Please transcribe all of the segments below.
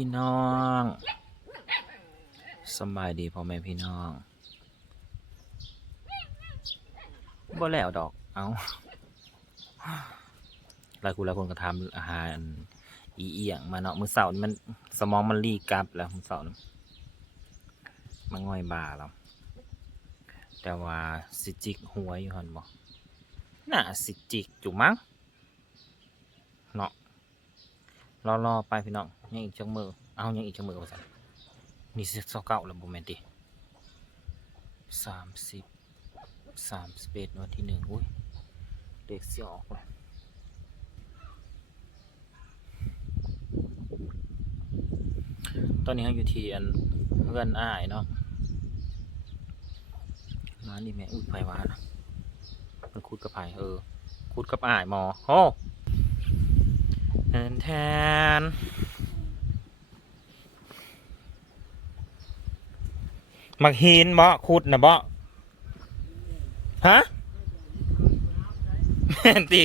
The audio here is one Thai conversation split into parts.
พี่น้องสบายดีพ่อแม่พี่น้องบ่แล้วดอก เอาหลายคนหลายคนก็ทำอาหารอีเอียงมาเนาะมือเสาร์มันสมองมันรีกลับแล้วมือเสาร์มันง่อยบ่าแล้วแต่ว่าสิจิกหัวอยู่หันบ่น่าสิจิกจุมั้งเนาะ รอรอไปพี่น้องยังอีกจังมือเอายังอีกจังมือว่าซั่นนี่สิบเก้าแล้วบ่แมนติสามสิบสามสิบเอ็ดวันที่หนึ่งอุ้ยเด็กเสียออกแล้วตอนนี้เราอยู่ที่อันเพื่อนอ้ายเนาะร้านนี้แม่อุ้ยไผวานะมันคูดกับไผเออคูดกับอ้ายหมอโอ้ แทนแทนมักหินบ่คูดนะบ่ฮะแม่นติ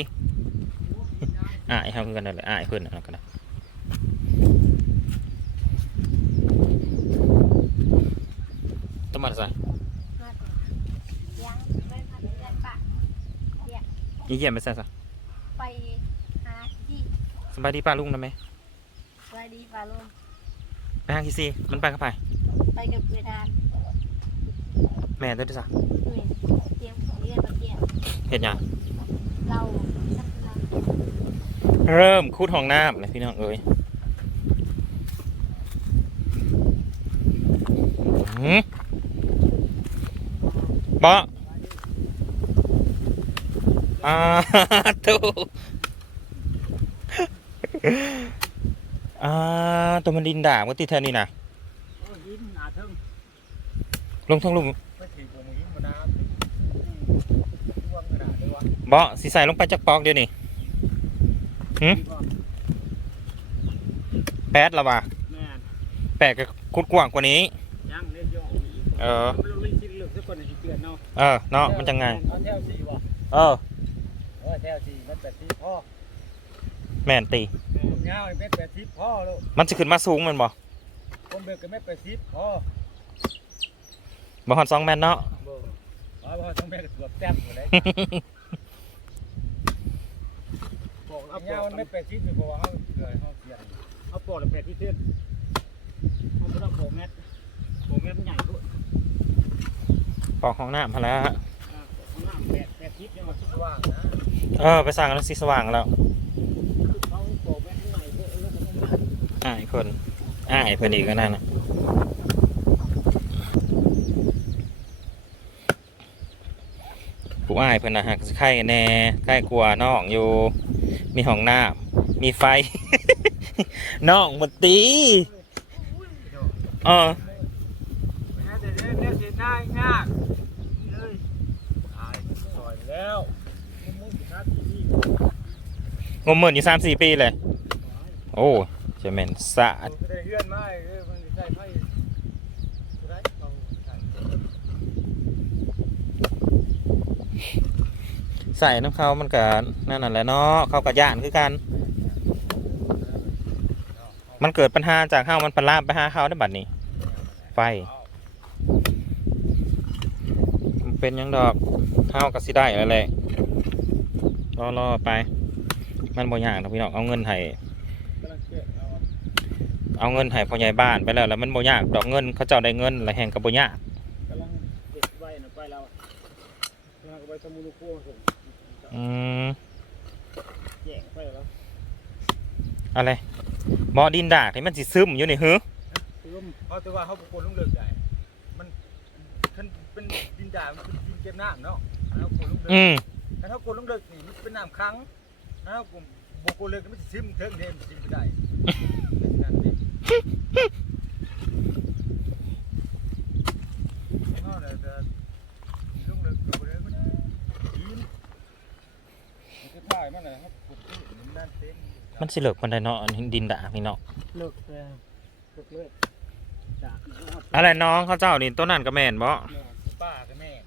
อ้ายเฮาคือกันนั่นแหละอ้ายเพิ่นนั่นก็ได้ต้องมาใส่ยังไม่ทันได้ปะยี่เยี่ยมไปใส่ซะไปหาที่ สบายดีป้าลุงนะไหมสวัสดีปาลุงไปหาคิซี่มันไปเข้าไป ไปกับเวลาแม่ด้วยดิซะเหนื่อยเตรียมของเรียนมาเตรียมเห็นยังเราสักเราเริ่มคูดห้องน้ำเลยพี่น้องเอ้ยหืมบะอ่าตู อ่าตัวมันดินด่างว่าติดแทนนี่นะโอ้ยยิ้มหนาทึ่งลงทั้งลุมไม่ถีบผมยิ้มมานะร่วงขนาดเลยวะบะสีใส่ลงไปจักปอกเดี๋ยวนี้หืมแปดละว่ะแม่นแปดก็คุดกว้างกว่านี้ยังเล่นย่ออีกเออไม่ต้องเล่นชิ้นเหลือสักคนในที่เกลือนเนาะเออเนาะมันจะไงเอาแถวสี่วะเออเออแถวสี่มันแปดสิบพ่อ แม่นตีผมยาวเม็ดแปดสิบพ่อลูกมันจะขึ้นมาสูงแมันบ่ผมเบิกกับเม็ดแปดสิบพ่อบ่ฮอดสองแม่นเนาะเบิกอ๋อพ่อต้องแม่กับตัวแต้มหมดเลยบอกเอายาวมันเม็ดแปดสิบอยู่เพราะว่าเขาเกลือเขาเสียเอาปอดแปดที่เส้นเขาไม่ต้องโผล่เม็ดโผล่เม็ดมันใหญ่ด้วยปอกห้องน้ำพอแล้วฮะอ่าข้างหน้าแปดแปดทิศยังมาสุดว่างนะเออไปสั่งแล้วสิสว่างแล้ว องอ้ายเพิ่นอ้ายเพิ่นอีกก็นั่นน่ะผู้อ้ายเพิ่นนะฮะไข่แน่ไข่กลัวน้องอยู่ มีห้องน้ำมีไฟ น้องบ่ตีเออแม่แต่เล่นเสียหน้ายากเลยตายสอยแล้วมึงครับที่งมเหมือนอยู่สามสี่ปีเลย โอ้ จะแม่นสะอาดเฮือนมาเออมันใส่ไพ่ได้เราใส่ใส่น้ำเขามันก็นั่นน่ะแหละเนาะเขากับย่านคือกัน มันเกิดปัญหาจากเฮามันปลามไปหาเขาได้บัดนี้ ไฟ มันเป็นหยังดอกเฮาก็สิได้แล้วแหละรอรอไป มันบ่ยากดอกพี่น้องเอาเงินให้ กำลังเกิดเอา เอาเงินให้พ่อใหญ่บ้านไปแล้วแล้วมันบ่ยากดอกเงินเขาเจ้าได้เงินแล้วแห่งก็บ่ยากกำลังเด็ดไว้นะไปแล้วกำลังไปตะมูลูกโค้งส่งอืมแย่งไปแล้วอะไรบ่ดินดากนี่มันสิซึมอยู่นี่หือคือเขาแต่ว่าเขาปกคนลุงเลิกใหญ่มันขึ้นเป็นดินด่ามันเป็นดินเก็บน้ำเนาะแล้วคนลุงเลิกอืมถ้าเขาโกนลงเลิกนี่มันเป็นน้ำครั้งถ้าเขาโบโกนเลิกมันจะซึมเทิงเดมซึมไม่ได้ มันยิ้มมันจะถ่ายมันเลยครับขุดตื้นมันด้านเต็มมันสิเลิกมันได้เนาะดินด่ากนี่เนาะเลิกเลยเลิกเลยจากอะไรน้องเขาเจ้านี่ต้นนั่นก็แม่นบ่ป้ากับแม่น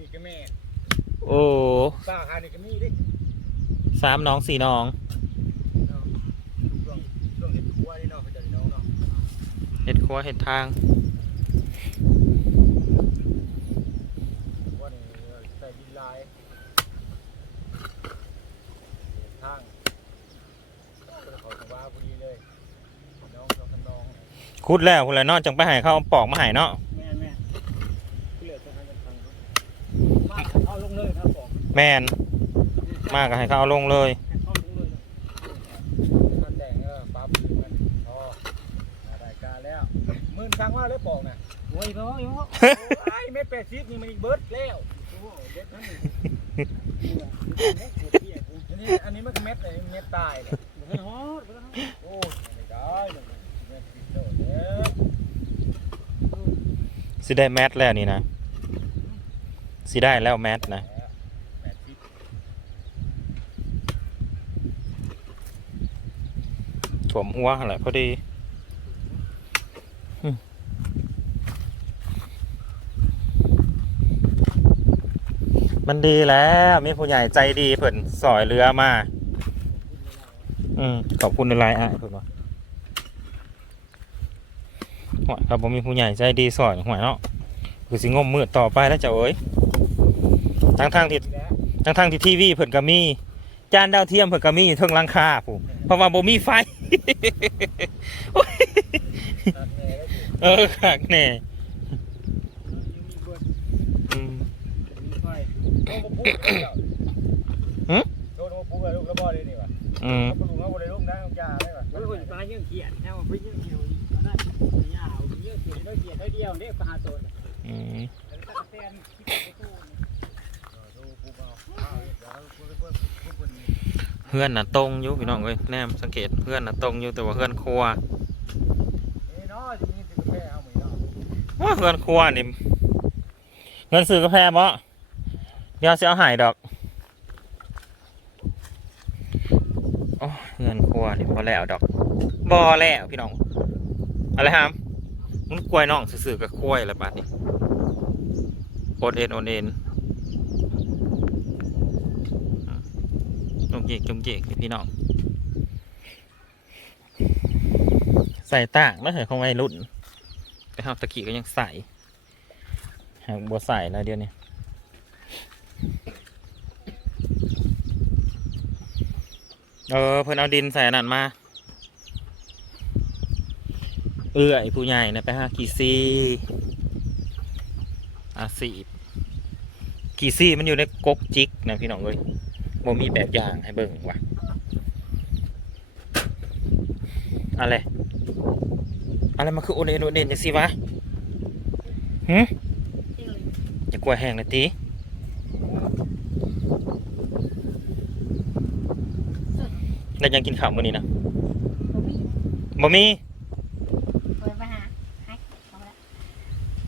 นี่กับแม่นโอ้ป้าคานี่ก็มีดิสามน้องสี่น้อง ช่วงช่วงเห็ดครัวนี่เนาะเขาจะได้น้องเนาะ เห็ดครัวเห็ดทางว่านี่ใส่ดินลายทางก็เขาจะว่าพอดีเลยน้องน้องน้องคุดแล้วคุณแล้วเนาะจังไปให้เขาเอาปอกมาให้เนาะแม่แม่เหลือจะทำจะทางมาเอาลงเลยครับผมแมนมากก็ให้เขาเอาลงเลยเอาลงเลยท่านแดงเออปั๊บมันพอได้การ แล้วมื่นครั้งว่าเลยปอกน่ะโอ้ยน้องอยู่ไอ้เม็ดแปดสิบนี่มันอีกเบิร์ดแล้วโอ้เด็ดนั่นอันนี้อันนี้มันก็เม็ดเลยเม็ดตายเลยโอ้ยไม่ได้เลยเม็ดติดโดดเด้อสิได้แมทแล้วนี่นะสิได้แล้วแมทนะแปดสิบถ่วมหัวหั่นแหละพอดี มันดีแล้วมีผู้ใหญ่ใจดีเพิ่นสอยเรือมา อืมขอบคุณในไลน์อะเพิ่นว่าหวยครับผมมีผู้ใหญ่ใจดีสอยหวยเนาะคือสิงมมืดต่อไปแล้วเจ้าเอ้ยทั้งทางที่ทั้งทางที่ทีวีเพิ่นก็มีจานดาวเทียมเพิ่นก็มีเทิงลังคาผมเพราะว่าบ่มีไฟ เออคักแน่ มีเบิร์ด อืม มีไฟโดนมาพูดเลยเจ้า หึโดนมาพูดเลยลูกระบอเลยนี่วะอืมเขาปลุกเขาบริลูกนะเขาจ่าได้ปะโอ้ยคนฟ้าเยื่อเขียนแค่ว่าเพิ่งเยื่อเขียวอันนั้นยาวเยื่อเขียนด้วยเขียนด้วยเดียวเนี่ยปลาโซนอืมแต่ตะแตนที่ไปตู้ดูปูเอาเอาเดี๋ยวเราพูดพูดพูดพูดนี่เพื่อนน่ะตรงอยู่พี่น้องเอ้ยแนมสังเกตเพื่อนน่ะตรงอยู่แต่ว่าเพื่อนครัวนี่เนาะที่นี่สิแค่เอาหมือเนาะว่าเพื่อนครัวนี่เงินซื้อกาแฟบ่ เดี๋ยวเอาใหายดอกโอ้เงินครัวนี่บ่แล้วดอกบ่แล้วพี่น้อง อะไรฮามมันกล้วยน้องซื่อๆกับกล้วยละบาดนี้โอนเอ็นโอนเอ็นจุงเจกจุงเจกพี่น้อง ใส่ต่างแล้วเหรอของวัยรุ่นแต่เอาตะกี้ก็ยังใส่หากบัวใส่แล้วเดี๋ยวนี้ เออเพิ่นเอาดินใส่อันนั่นมา เอื้อยผู้ใหญ่นะไปหากีซีอาสีบกีซี่มันอยู่ในกกจิกนะพี่น้องเอ้ยบ่มีแบบอย่างให้เบิ่งว่ะอะไร อะไรมาคือโอเดนโอเดนจังสิวะหึจริงเลยอย่ากลัวแห้งเลยตี แล้วยังกินข้าวมื้อนี้นะบ่มีบ่มีเปิดมาหาฮักเอาละ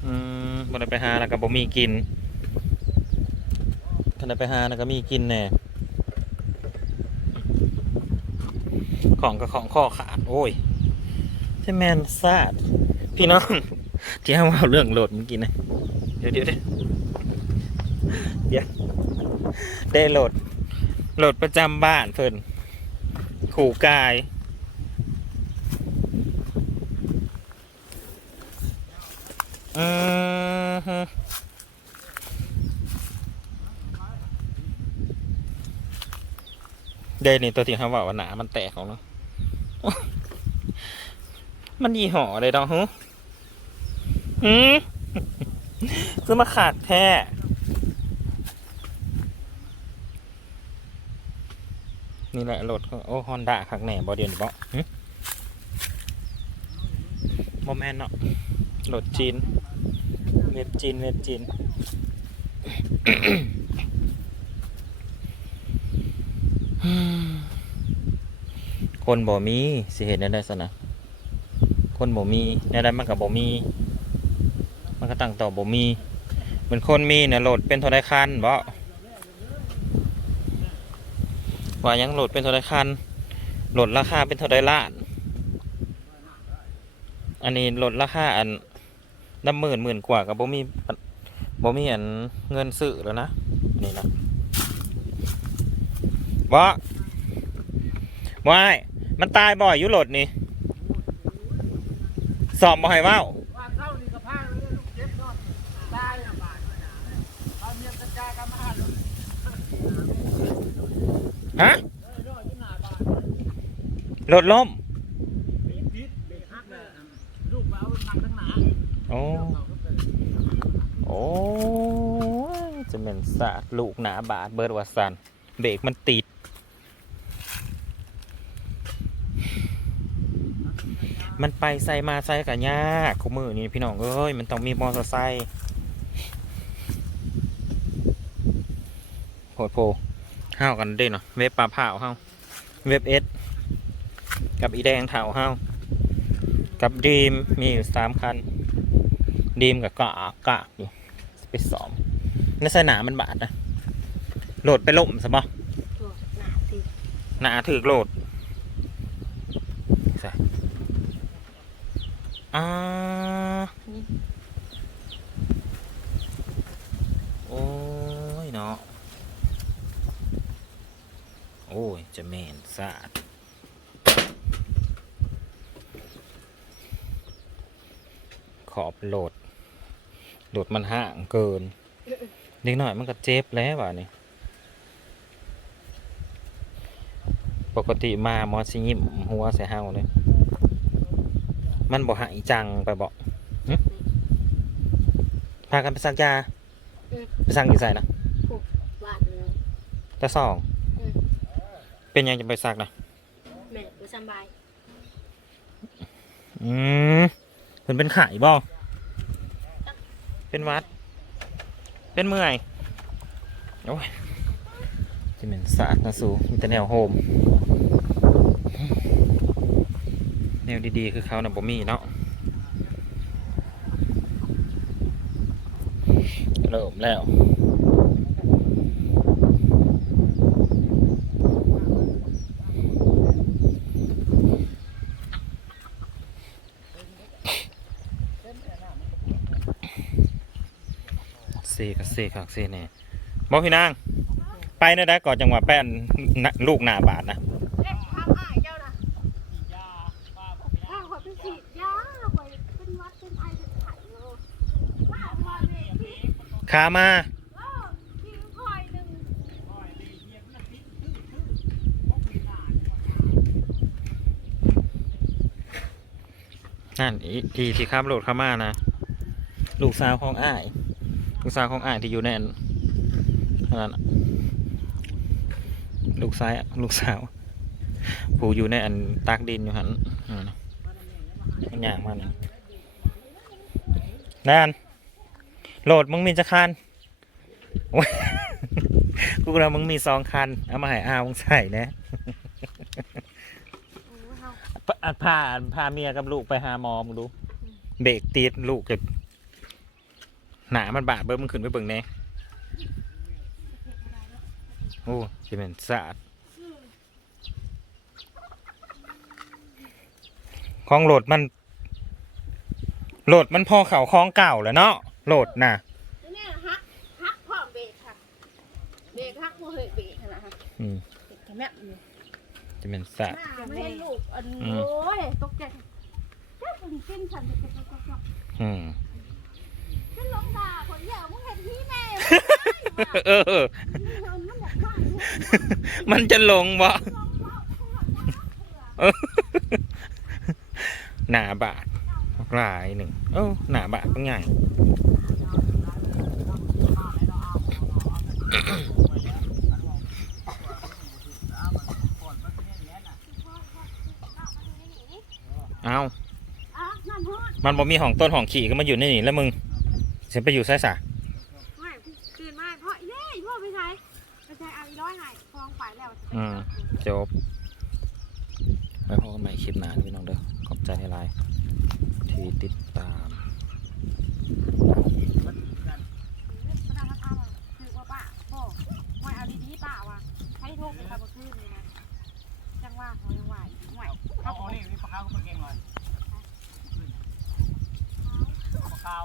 อืมบ่ได้ไปหาแล้วก็บ่มีกินถ้าได้ไปหาแล้วก็มีกินแน่ของกับของข้อขาดโอ้ยใช่แมนซาดพี่น้องที่ห้าว่าเรื่องโหลดเมื่อกี้นะเดี๋ยวเดี๋ยวเดี๋ยวเดี๋ยวได้โหลดโหลดประจำบ้านเพิ่น ขู่กาย อือฮึเดยวนี่ตัวที่เขาบอกว่าหนา มันแตกของเนาะ มันยี่ห้ออะไรดองฮึหืมซื้อมาขาดแท้ นี่แหละรถโอ้ฮอนด้าขักแหน่บอเดียนบอกโมแมนเนาะรถจีน เว็บจีน เว็บจีนคนบ่มีสิเห็นได้สนะคนบ่มีแนวใดมันกับบ่มี มันก็ตั้งต่อบ่มี เหมือนคนมีเนี่ยโหลดเป็นโทรคันบ่ ว่ายังโหลดเป็นโทรคันโหลดราคาเป็นเท่าไดล้าน อันนี้โหลดราคาอันน้ำหมื่นหมื่นกว่ากับบ่มีบ่มีอันเงินซื้อแล้วนะนนี้นะบ่บ่ไอ้มันตายบ่อยอยู่โหลดนี่สอบบ่ให้ว้าว งทั้งหนาโอ้โอ้จะเป็นสาดลูกหนาบาดเบิดว่าสันเบรกมันติดมันไปใส่มาใส่กับยากคู่มือนี่พี่น้องเอ้ยมันต้องมีมอเตอร์ไซค์โหด โพห้ากันเด้เนาะเว็บปลาเผาห้าเว็บเอสกับอีแดงเถาห้ากับดีมมีอยู่สามคันดีมกับกะกะอยู่ไปสอมในสนามมันบาดนะโหลดไปล่มสบะหนาถือโหลดอ่าโอ้ยเนาะ โอ้ย จะแม่นสาดขอบโหลดโหลดมันห่างเกินเด็กหน่อยมันก็เจ็บแล้วว่ะนี่ปกติมาหมอสิยิ้มหัวใส่เฮาเลยมันบอกหายจังไปบอกหึพากันไปสักยาไปสั่งอยู่ใส่นะบาดเลยแต่สองอืม เป็นยังจะไปสักนะแม่กูสบายอืมเพิ่นเป็นไข่บ่เป็นหวัด เป็นเมื่อยโอ้ยจะเป็นสะอาดนะสูมีแต่แนวโฮม แนวดีๆ คือเขานะบ่มีเนาะเริ่มแล้ว เซกับเซคักเซแน่บอกพี่นาง ไปนะได้ก่อนจังหวะแป้นลูกหน้าบาทนะเอ๊ะทำอ้ายเจ้านะอ้าวขอไปฉีดยาขอเป็นวัดเป็นไอเป็นไข่เนาะว่าว่าเวทีขามาเออกินคอยหนึ่งนั่นอีทีที่ข้ามโหลดเข้ามานะ ลูกสาวของอ้าย ลูกสาวของอ้ายที่อยู่ในอันนั่นน่ะลูกซ้ายลูกสาว ผู้อยู่ในอันตากดินอยู่หันนั่นน่ะมันอย่างมันนั่นโหลดมึงมีจะคันโอ้ยกูกำลังมึงมีสองคัน เอามาให้อามึงใส่นะโอ้เฮาพาพาพาเมียกับลูกไปหาหมอมึงดู เบรกตีดลูกจะ หนามันบาดเบิ้มึงขึ้นไปเบิ่งแน่โอ้ชิเป็นสะอาดของโหลดมันโหลดมันพอเข่าคล้องเก่าแล้วเนาะโหลดน่ะเนี่ยฮักฮักพร้อมเบรกค่ะเบรกฮักบ่เฮ้ยเบรกขนาดฮะอืมเบรกแม่อืมจะเป็นสะอาดไม่ให้ลูกอันอืมโอ้ยตกใจเจ้าคนกินฉันจะจะจะจะอืม ฉันลงด่าคนเดียวมึง เออ มันจะลงบ่เออหนาบาทลายหนึ่งเออหนาบาทเป็นไงเอามันฮอดมันบ่มีห้องต้นห้องขี่ก็มาอยู่ในนี่แล้วมึงฉันไปอยู่ไสสะ อืมจบไว้พบกันใหม่คลิปหน้าพี่น้องเด้อขอบใจในไลน์ที่ติดตามเอาเอานี่นี่ปลาขาวก็เป็นเก่งเลยปลาขาว